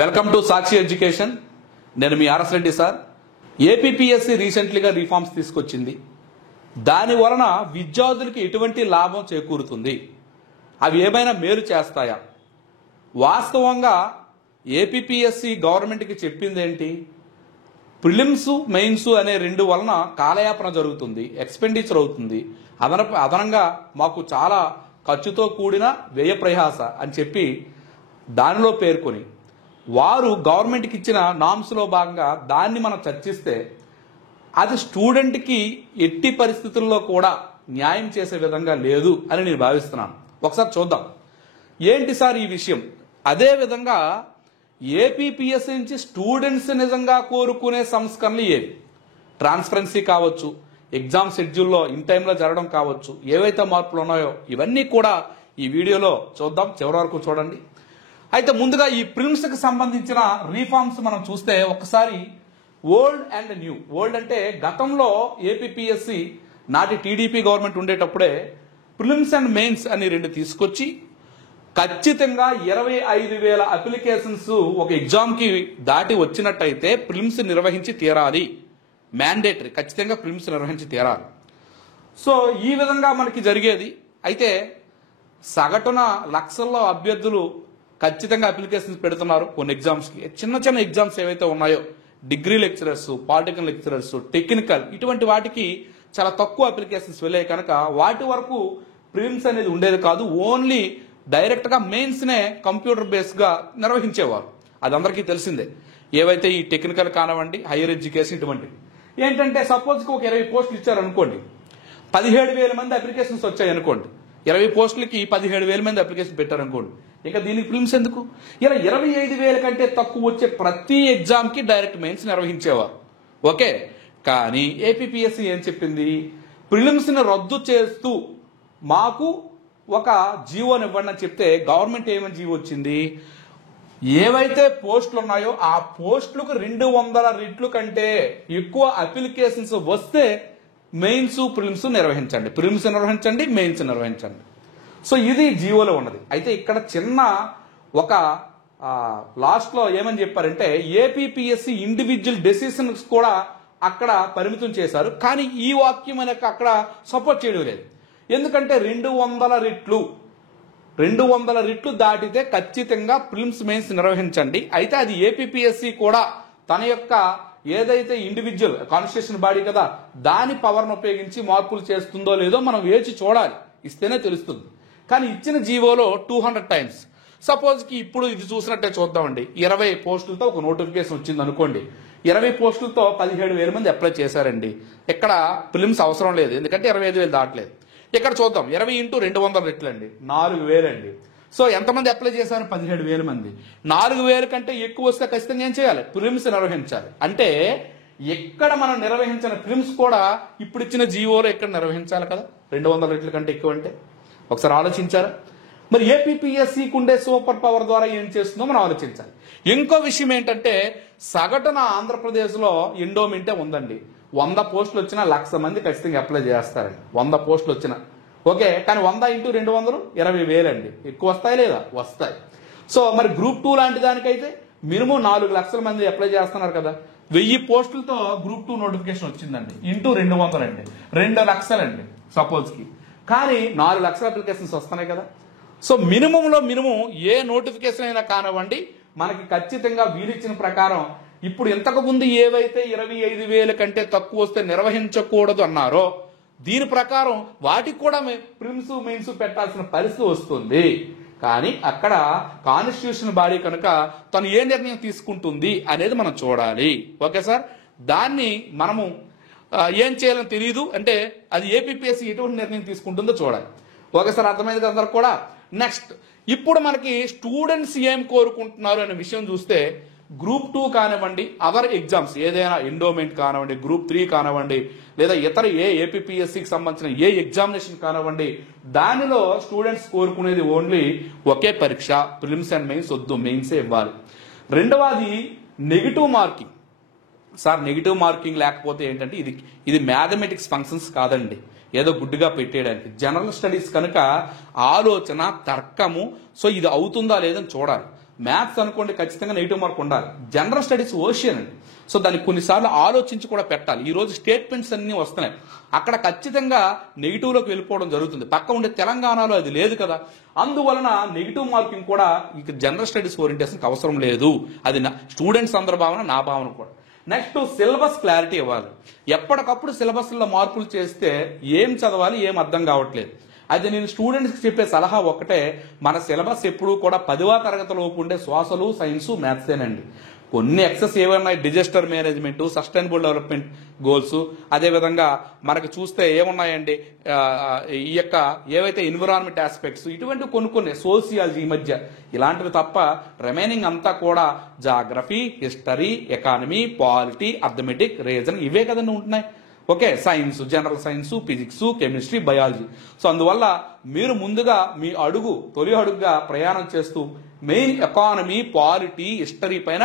Welcome to Sakshi education. నేను మీ RS Reddy sir. APPSC రీసెంట్లీగా రిఫార్మ్స్ తీసుకొచ్చింది. దాని వలన విద్యార్థులకి ఎటువంటి లాభం చేకూరుతుంది, అవి ఏమైనా మేలు చేస్తాయా? వాస్తవంగా ఏపీపీఎస్సీ గవర్నమెంట్కి చెప్పింది ఏంటి? ప్రిలిమ్స్ మెయిన్స్ అనే రెండు వలన కాలయాపన జరుగుతుంది, ఎక్స్పెండిచర్ అవుతుంది, అదనంగా మాకు చాలా ఖర్చుతో కూడిన వ్యయ ప్రయాస అని చెప్పి దానిలో పేర్కొని వారు గవర్నమెంట్కి ఇచ్చిన నామ్స్లో భాగంగా దాన్ని మనం చర్చిస్తే అది స్టూడెంట్కి ఎట్టి పరిస్థితుల్లో కూడా న్యాయం చేసే విధంగా లేదు అని నేను భావిస్తున్నాను. ఒకసారి చూద్దాం ఏంటి సార్ ఈ విషయం. అదేవిధంగా ఏపీపీఎస్సీ నుంచి స్టూడెంట్స్ నిజంగా కోరుకునే సంస్కరణలు ఏవి? ట్రాన్స్పరెన్సీ కావచ్చు, ఎగ్జామ్ షెడ్యూల్లో ఇన్ టైంలో జరగడం కావచ్చు, ఏవైతే మార్పులు ఉన్నాయో ఇవన్నీ కూడా ఈ వీడియోలో చూద్దాం. చివరి వరకు చూడండి. అయితే ముందుగా ఈ ప్రిలిమ్స్కి సంబంధించిన రీఫార్మ్స్ మనం చూస్తే ఒకసారి ఓల్డ్ అండ్ న్యూ. ఓల్డ్ అంటే గతంలో ఏపీపీఎస్సీ నాటి టీడీపీ గవర్నమెంట్ ఉండేటప్పుడే ప్రిలిమ్స్ అండ్ మెయిన్స్ అని రెండు తీసుకొచ్చి ఖచ్చితంగా 25,000 అప్లికేషన్స్ ఒక ఎగ్జామ్కి దాటి వచ్చినట్టయితే ప్రిలిమ్స్ నిర్వహించి తీరాలి, మ్యాండేటరీ, ఖచ్చితంగా ప్రిలిమ్స్ నిర్వహించి తీరాలి. సో ఈ విధంగా మనకి జరిగేది. అయితే సగటున లక్షల్లో అభ్యర్థులు ఖచ్చితంగా అప్లికేషన్స్ పెడుతున్నారు కొన్ని ఎగ్జామ్స్కి. చిన్న చిన్న ఎగ్జామ్స్ ఏవైతే ఉన్నాయో, degree lecturers, polytechnical lecturers, technical, ఇటువంటి వాటికి చాలా తక్కువ అప్లికేషన్స్ వెళ్ళాయి కనుక వాటి వరకు ప్రిలిమ్స్ అనేది ఉండేది కాదు. ఓన్లీ డైరెక్ట్గా మెయిన్స్నే కంప్యూటర్ బేస్గా నిర్వహించేవారు. అది అందరికీ తెలిసిందే. ఏవైతే ఈ టెక్నికల్ కానివ్వండి, హైయర్ ఎడ్యుకేషన్, ఇటువంటివి ఏంటంటే సపోజ్కి ఒక 20 పోస్టులు ఇచ్చారనుకోండి, 17,000 మంది అప్లికేషన్స్ వచ్చాయి అనుకోండి. 20 పోస్టులకి 17,000 మంది అప్లికేషన్ పెట్టారనుకోండి. ఇక దీనికి ప్రిలిమ్స్ ఎందుకు? ఇలా 25,000 కంటే తక్కువ వచ్చే ప్రతి ఎగ్జామ్కి డైరెక్ట్ మెయిన్స్ నిర్వహించేవారు. ఓకే, కానీ ఏపీపీఎస్సీ ఏం చెప్పింది? ప్రిలిమ్స్ని రద్దు చేస్తూ మాకు ఒక జీవోని ఇవ్వండి అని చెప్తే గవర్నమెంట్ ఏమని జీవో వచ్చింది? ఏవైతే పోస్టులు ఉన్నాయో ఆ పోస్టులకు 200 రెట్లు కంటే ఎక్కువ అప్లికేషన్స్ వస్తే మెయిన్స్ ప్రిలిమ్స్ నిర్వహించండి, ప్రిలిమ్స్ నిర్వహించండి, మెయిన్స్ నిర్వహించండి. సో ఇది జీవోలో ఉన్నది. అయితే ఇక్కడ చిన్న ఒక లాస్ట్లో ఏమని చెప్పారంటే ఏపీపీఎస్సీ ఇండివిజువల్ డెసిషన్స్ కూడా అక్కడ పరిమితం చేశారు. కానీ ఈ వాక్యం అనేది అక్కడ సపోర్ట్ చేయడం లేదు. ఎందుకంటే 200 రెట్లు దాటితే ఖచ్చితంగా ప్రిలిమ్స్ మెయిన్స్ నిర్వహించండి. అయితే అది ఏపీపీఎస్సీ కూడా తన యొక్క ఏదైతే ఇండివిజువల్ కాన్స్టిట్యూషన్ బాడీ కదా దాని పవర్ను ఉపయోగించి మార్పులు చేస్తుందో లేదో మనం వేచి చూడాలి, ఇస్తేనే తెలుస్తుంది. కానీ ఇచ్చిన జీవోలో 200 టైమ్స్. సపోజ్కి ఇప్పుడు ఇది చూసినట్టే చూద్దామండి. 20 పోస్టులతో ఒక నోటిఫికేషన్ వచ్చింది అనుకోండి. 20 పోస్టులతో 17,000 మంది అప్లై చేశారండి. ఇక్కడ ప్రిలిమ్స్ అవసరం లేదు, ఎందుకంటే 25,000 దాటలేదు. ఇక్కడ చూద్దాం, 20 × 200 రెట్లు అండి, 4,000 అండి. సో ఎంతమంది అప్లై చేశారు? 17,000 మంది. 4,000 కంటే ఎక్కువ వస్తే ఖచ్చితంగా ఏం చేయాలి? ప్రిలిమ్స్ నిర్వహించాలి. అంటే ఎక్కడ మనం నిర్వహించిన ప్రిలిమ్స్ కూడా ఇప్పుడు ఇచ్చిన జీవోలో ఎక్కడ నిర్వహించాలి కదా, 200 రెట్ల కంటే ఎక్కువ అంటే. ఒకసారి ఆలోచించారా? మరి ఏపీపీఎస్సీకి ఉండే సూపర్ పవర్ ద్వారా ఏం చేస్తుందో మనం ఆలోచించాలి. ఇంకో విషయం ఏంటంటే సగటున ఆంధ్రప్రదేశ్లో ఎండోమెంటే ఉందండి. 100 పోస్టులు వచ్చినా 1,00,000 మంది ఖచ్చితంగా అప్లై చేస్తారండి. 100 పోస్టులు వచ్చినా ఓకే, కానీ 100 × 200 20,000 అండి. ఎక్కువ వస్తాయి లేదా? వస్తాయి. సో మరి గ్రూప్ 2 లాంటి దానికైతే మినిమం 4 లక్షల మంది అప్లై చేస్తున్నారు కదా. 1000 పోస్టులతో గ్రూప్ 2 నోటిఫికేషన్ వచ్చిందండి. × 200 అండి, 2 లక్షలు అండి సపోజ్కి. కానీ 4 లక్షల అప్లికేషన్స్ వస్తున్నాయి కదా. సో మినిమంలో మినిమం ఏ నోటిఫికేషన్ అయినా కానివ్వండి మనకి ఖచ్చితంగా వీరిచ్చిన ప్రకారం ఇప్పుడు ఇంతకు ముందు ఏవైతే 25,000 కంటే తక్కువ వస్తే నిర్వహించకూడదు అన్నారో దీని ప్రకారం వాటికి కూడా ప్రిలిమ్స్ మెయిన్స్ పెట్టాల్సిన పరిస్థితి వస్తుంది. కానీ అక్కడ కాన్స్టిట్యూషన్ బాడీ కనుక తను ఏ నిర్ణయం తీసుకుంటుంది అనేది మనం చూడాలి. ఓకే సార్, దాన్ని మనము ఏం చేయాలని తెలియదు. అంటే అది ఏపీపీఎస్సీ ఎటువంటి నిర్ణయం తీసుకుంటుందో చూడాలి. ఒకసారి అర్థమైంది అందరు కూడా. నెక్స్ట్, ఇప్పుడు మనకి స్టూడెంట్స్ ఏం కోరుకుంటున్నారు అనే విషయం చూస్తే గ్రూప్ 2 కానివ్వండి, అదర్ ఎగ్జామ్స్ ఏదైనా ఎండోమెంట్ కానివ్వండి, గ్రూప్ 3 కానివ్వండి, లేదా ఇతర ఏ ఏపీపీఎస్సీకి సంబంధించిన ఏ ఎగ్జామినేషన్ కానివ్వండి, దానిలో స్టూడెంట్స్ కోరుకునేది ఓన్లీ ఒకే పరీక్ష, ప్రిలిమ్స్ అండ్ మెయిన్స్ వద్దు, మెయిన్సే ఇవ్వాలి. రెండవది negative marking. Sir negative marking లేకపోతే ఏంటంటే ఇది మ్యాథమెటిక్స్ ఫంక్షన్స్ కాదండి, ఏదో గుడ్డిగా పెట్టేయడానికి. జనరల్ స్టడీస్ కనుక ఆలోచన, తర్కము, సో ఇది అవుతుందా లేదని చూడాలి. మ్యాథ్స్ అనుకోండి ఖచ్చితంగా నెగిటివ్ మార్క్ ఉండాలి. జనరల్ స్టడీస్ ఓషియన్ అండి. సో దాన్ని కొన్నిసార్లు ఆలోచించి కూడా పెట్టాలి. ఈ రోజు స్టేట్మెంట్స్ అన్నీ వస్తున్నాయి, అక్కడ ఖచ్చితంగా నెగిటివ్లోకి వెళ్ళిపోవడం జరుగుతుంది. పక్క ఉండే తెలంగాణలో అది లేదు కదా, అందువలన నెగిటివ్ మార్కింగ్ కూడా ఇక జనరల్ స్టడీస్ ఓరియంటేషన్కి అవసరం లేదు. అది స్టూడెంట్స్ అందరి భావన, నా భావన కూడా. నెక్స్ట్ సిలబస్ క్లారిటీ ఇవ్వాలి. ఎప్పటికప్పుడు సిలబస్లో మార్పులు చేస్తే ఏం చదవాలి ఏం అర్థం కావట్లేదు. అది నేను స్టూడెంట్స్కి చెప్పే సలహా ఒక్కటే, మన సిలబస్ ఎప్పుడూ కూడా 10వ తరగతి లోపు ఉండే సోషల్, సైన్స్, మ్యాథ్సేనండి. కొన్ని ఎక్సెస్ ఏమన్నా disaster management, sustainable development goals, అదేవిధంగా మనకు చూస్తే ఏమున్నాయండి ఈ యొక్క ఏవైతే ఎన్విరాన్మెంట్ ఆస్పెక్ట్స్, ఇటువంటి కొన్ని సోషియాలజీ ఈ మధ్య ఇలాంటివి తప్ప రిమైనింగ్ అంతా కూడా geography, history, economy, polity, arithmetic, reason ఇవే కదండి ఉంటున్నాయి. Okay, science, general science, physics, chemistry, biology. So అందువల్ల మీరు ముందుగా మీ తొలి అడుగుగా ప్రయాణం చేస్తూ మెయిన్ ఎకానమీ, పాలిటీ, హిస్టరీ పైన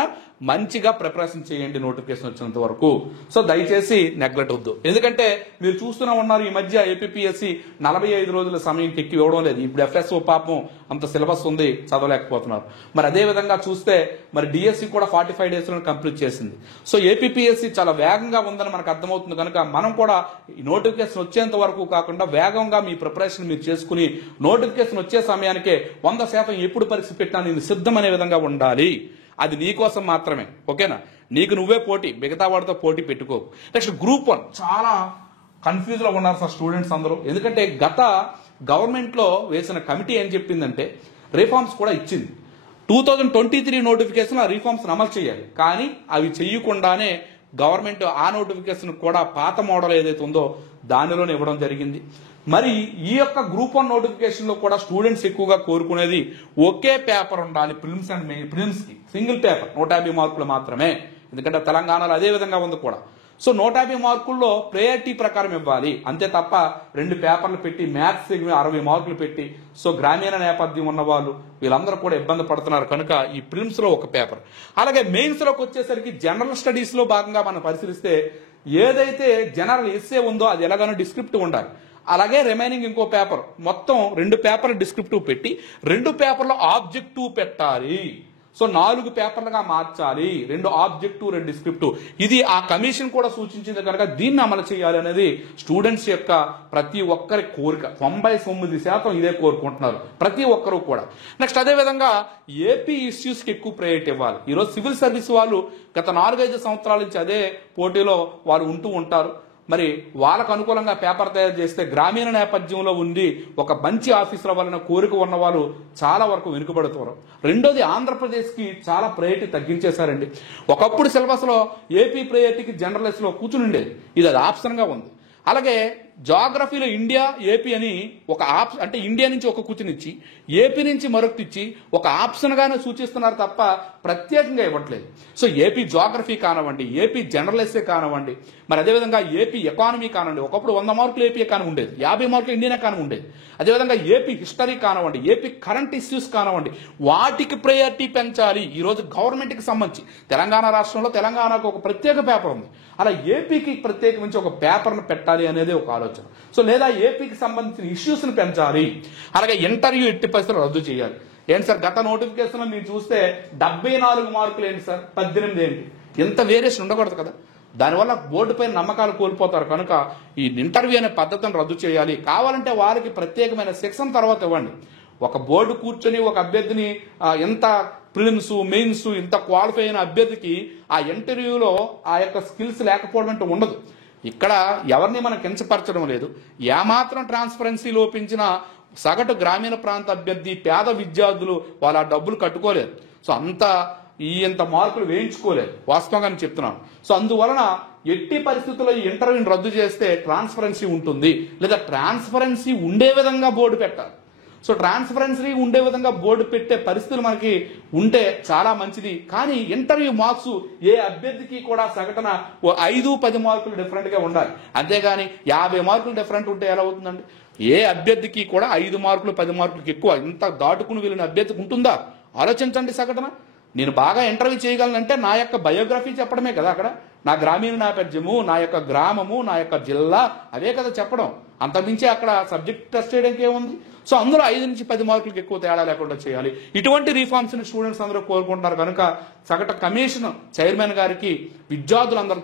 మంచిగా ప్రిపరేషన్ చేయండి నోటిఫికేషన్ వచ్చినంత వరకు. సో దయచేసి నెగ్లెక్ట్ వద్దు. ఎందుకంటే మీరు చూస్తూనే ఉన్నారు ఈ మధ్య ఏపీపీఎస్సీ 45 రోజుల సమయం ఎక్కి ఇవ్వడం లేదు. ఇప్పుడు ఎఫ్ఎస్ఓ పాపం అంత సిలబస్ ఉంది, చదవలేకపోతున్నారు. మరి అదే విధంగా చూస్తే మరి డిఎస్సి కూడా 45 డేస్లో కంప్లీట్ చేసింది. సో ఏపీపీఎస్సీ చాలా వేగంగా ఉందని మనకు అర్థమవుతుంది కనుక మనం కూడా నోటిఫికేషన్ వచ్చేంత వరకు కాకుండా వేగంగా మీ ప్రిపరేషన్ మీరు చేసుకుని నోటిఫికేషన్ వచ్చే సమయానికే 100% ఎప్పుడు పరీక్ష పెట్టినా నేను సిద్ధమనే విధంగా ఉండాలి. అది నీకోసం మాత్రమే. ఓకేనా, నీకు నువ్వే పోటీ, మిగతా వాడితో పోటీ పెట్టుకో. నెక్స్ట్ గ్రూప్ 1 చాలా కన్ఫ్యూజ్ లో ఉన్నారు సార్ స్టూడెంట్స్ అందరూ. ఎందుకంటే గత గవర్నమెంట్ లో వేసిన కమిటీ ఏం చెప్పిందంటే రిఫార్మ్స్ కూడా ఇచ్చింది. 2023 నోటిఫికేషన్ ఆ రిఫార్మ్స్ అమలు చేయాలి, కానీ అవి చెయ్యకుండానే గవర్నమెంట్ ఆ నోటిఫికేషన్ కూడా పాత మోడల్ ఏదైతే ఉందో దానిలోనే ఇవ్వడం జరిగింది. మరి ఈ యొక్క గ్రూప్ 1 నోటిఫికేషన్ లో కూడా స్టూడెంట్స్ ఎక్కువగా కోరుకునేది ఒకే పేపర్ ఉండాలి. Prelims and main. ప్రిలిమ్స్ కి సింగిల్ పేపర్ 150 మార్కులు మాత్రమే. ఎందుకంటే తెలంగాణలో అదే విధంగా ఉంది కూడా. సో 150 మార్కుల్లో ప్రయారిటీ ప్రకారం ఇవ్వాలి, అంతే తప్ప 2 పేపర్లు పెట్టి మ్యాథ్స్ 60 మార్కులు పెట్టి సో గ్రామీణ నేపథ్యం ఉన్న వాళ్ళు వీళ్ళందరూ కూడా ఇబ్బంది పడుతున్నారు కనుక ఈ ప్రిలిమ్స్ లో ఒక పేపర్. అలాగే మెయిన్స్ లోకి వచ్చేసరికి జనరల్ స్టడీస్ లో భాగంగా మనం పరిశీలిస్తే ఏదైతే జనరల్ ఎస్సే ఉందో అది ఎలాగనో డిస్క్రిప్టివ్ ఉండాలి. అలాగే రిమైనింగ్ ఇంకో పేపర్, మొత్తం 2 పేపర్లు డిస్క్రిప్టివ్ పెట్టి 2 పేపర్లో ఆబ్జెక్టివ్ పెట్టాలి. సో 4 పేపర్లుగా మార్చాలి. 2 ఆబ్జెక్టివ్, 2 డిస్క్రిప్టివ్. ఇది ఆ కమిషన్ కూడా సూచించింది కనుక దీన్ని అమలు చేయాలి అనేది స్టూడెంట్స్ యొక్క ప్రతి ఒక్కరి కోరిక. 99% ఇదే కోరుకుంటున్నారు ప్రతి ఒక్కరూ కూడా. నెక్స్ట్ అదేవిధంగా ఏపీ ఇష్యూస్కి ఎక్కువ ప్రయారిటీ ఇవ్వాలి. ఈరోజు సివిల్ సర్వీస్ వాళ్ళు గత 4-5 సంవత్సరాల నుంచి అదే పోటీలో వారు ఉంటూ ఉంటారు. మరి వాళ్ళకు అనుకూలంగా పేపర్ తయారు చేస్తే గ్రామీణ నేపథ్యంలో ఉండి ఒక మంచి ఆఫీసుల వలన కోరిక ఉన్న వాళ్ళు చాలా వరకు వెనుకబడుతున్నారు. రెండోది ఆంధ్రప్రదేశ్కి చాలా ప్రయారిటీ తగ్గించేశారండి. ఒకప్పుడు సిలబస్లో ఏపీ ప్రయారిటీకి జనరల్స్లో కూర్చుని ఉండేది, ఇది అది ఆప్షన్గా ఉంది. అలాగే జాగ్రఫీలో ఇండియా, ఏపీ అని ఒక ఆప్షన్, అంటే ఇండియా నుంచి ఒక కూర్చుని ఇచ్చి ఏపీ నుంచి మరొకటి ఇచ్చి ఒక ఆప్షన్గానే సూచిస్తున్నారు తప్ప ప్రత్యేకంగా ఇవ్వట్లేదు. సో ఏపీ జాగ్రఫీ కానివ్వండి, ఏపీ జనరల్ ఎస్సే కానివ్వండి, మరి అదేవిధంగా ఏపీ ఎకానమీ కానివ్వండి. ఒకప్పుడు 100 మార్కులు ఏపీ ఎకానమీ ఉండేది, 50 మార్కులు ఇండియన్ ఎకానమీ ఉండేది. అదేవిధంగా ఏపీ హిస్టరీ కానివ్వండి, ఏపీ కరెంట్ ఇష్యూస్ కానివ్వండి, వాటికి ప్రయారిటీ పెంచాలి. ఈరోజు గవర్నమెంట్కి సంబంధించి తెలంగాణ రాష్ట్రంలో తెలంగాణకు ఒక ప్రత్యేక పేపర్ ఉంది, అలా ఏపీకి ప్రత్యేకించి ఒక పేపర్ను పెట్టాలి అనేది ఒక ఆలోచన. సో లేదా ఏపీకి సంబంధించిన ఇష్యూస్ని పెంచాలి. అలాగే ఇంటర్వ్యూ ఎట్టి పరిస్థితులు రద్దు చేయాలి. ఏంటి సార్ గత నోటిఫికేషన్లో మీరు చూస్తే 74 మార్కులు ఏంటి సార్, 18 ఏంటి, ఎంత వేరియేషన్ ఉండకూడదు కదా. దానివల్ల బోర్డు పైన నమ్మకాలు కోల్పోతారు కనుక ఈ ఇంటర్వ్యూ అనే పద్ధతిని రద్దు చేయాలి. కావాలంటే వారికి ప్రత్యేకమైన సెక్షన్ తర్వాత ఇవ్వండి. ఒక బోర్డు కూర్చొని ఒక అభ్యర్థిని ఎంత ప్రిలిమ్స్, మెయిన్స్ ఇంత క్వాలిఫై అయిన అభ్యర్థికి ఆ ఇంటర్వ్యూలో ఆ యొక్క స్కిల్స్ లేకపోవడం అంటే ఉండదు. ఇక్కడ ఎవరిని మనం కించపరచడం లేదు. ఏమాత్రం ట్రాన్స్పరెన్సీ లోపించిన సగటు గ్రామీణ ప్రాంత అభ్యర్థి, పేద విద్యార్థులు వాళ్ళ డబ్బులు కట్టుకోలేరు. సో ఇంత మార్కులు వేయించుకోలేదు, వాస్తవంగా నేను చెప్తున్నాను. సో అందువలన ఎట్టి పరిస్థితుల్లో ఈ ఇంటర్వ్యూని రద్దు చేస్తే ట్రాన్స్పరెన్సీ ఉంటుంది, లేదా ట్రాన్స్పరెన్సీ ఉండే విధంగా బోర్డు పెట్టాలి. సో ట్రాన్స్పరెన్సీ ఉండే విధంగా బోర్డు పెట్టే పరిస్థితులు మనకి ఉంటే చాలా మంచిది. కానీ ఇంటర్వ్యూ మార్క్స్ ఏ అభ్యర్థికి కూడా సగటున 5-10 మార్కులు డిఫరెంట్గా ఉండాలి. అంతేగాని 50 మార్కులు డిఫరెంట్ ఉంటే ఎలా అవుతుందండి? ఏ అభ్యర్థికి కూడా 5 మార్కులు 10 మార్కులకి ఎక్కువ ఇంత దాటుకుని వెళ్ళిన అభ్యర్థికి ఉంటుందా? ఆలోచించండి. సగటున నేను బాగా ఇంటర్వ్యూ చేయగలనంటే నా యొక్క బయోగ్రఫీ చెప్పడమే కదా, అక్కడ నా గ్రామీణ నేపథ్యము, నా యొక్క గ్రామము, నా యొక్క జిల్లా అవే కదా చెప్పడం. అంతమించి అక్కడ సబ్జెక్ట్ టెస్ట్ చేయడానికి ఏముంది? సో అందులో 5 నుంచి 10 మార్కులకు ఎక్కువ తేడా లేకుండా చేయాలి. ఇటువంటి రిఫార్మ్స్ని స్టూడెంట్స్ అందరూ కోరుకుంటున్నారు కనుక సగటు కమిషన్ చైర్మన్ గారికి విద్యార్థులందరి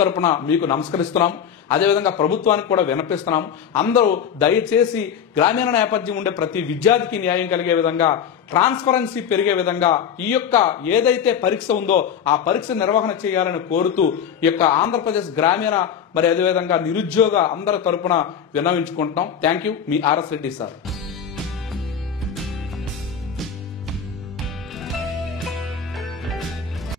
తరపున మీకు నమస్కరిస్తున్నాం. అదేవిధంగా ప్రభుత్వానికి కూడా విన్నపిస్తున్నాము. అందరూ దయచేసి గ్రామీణ నేపథ్యం ఉండే ప్రతి విద్యార్థికి న్యాయం కలిగే విధంగా, ట్రాన్స్పరెన్సీ పెరిగే విధంగా ఈ యొక్క ఏదైతే పరీక్ష ఉందో ఆ పరీక్ష నిర్వహణ చేయాలని కోరుతూ ఈ యొక్క ఆంధ్రప్రదేశ్ గ్రామీణ మరి అదేవిధంగా నిరుద్యోగ అందరి తరపున విన్నవించుకుంటున్నాం. Thank you. మీ ఆర్ఎస్ రెడ్డి సార్.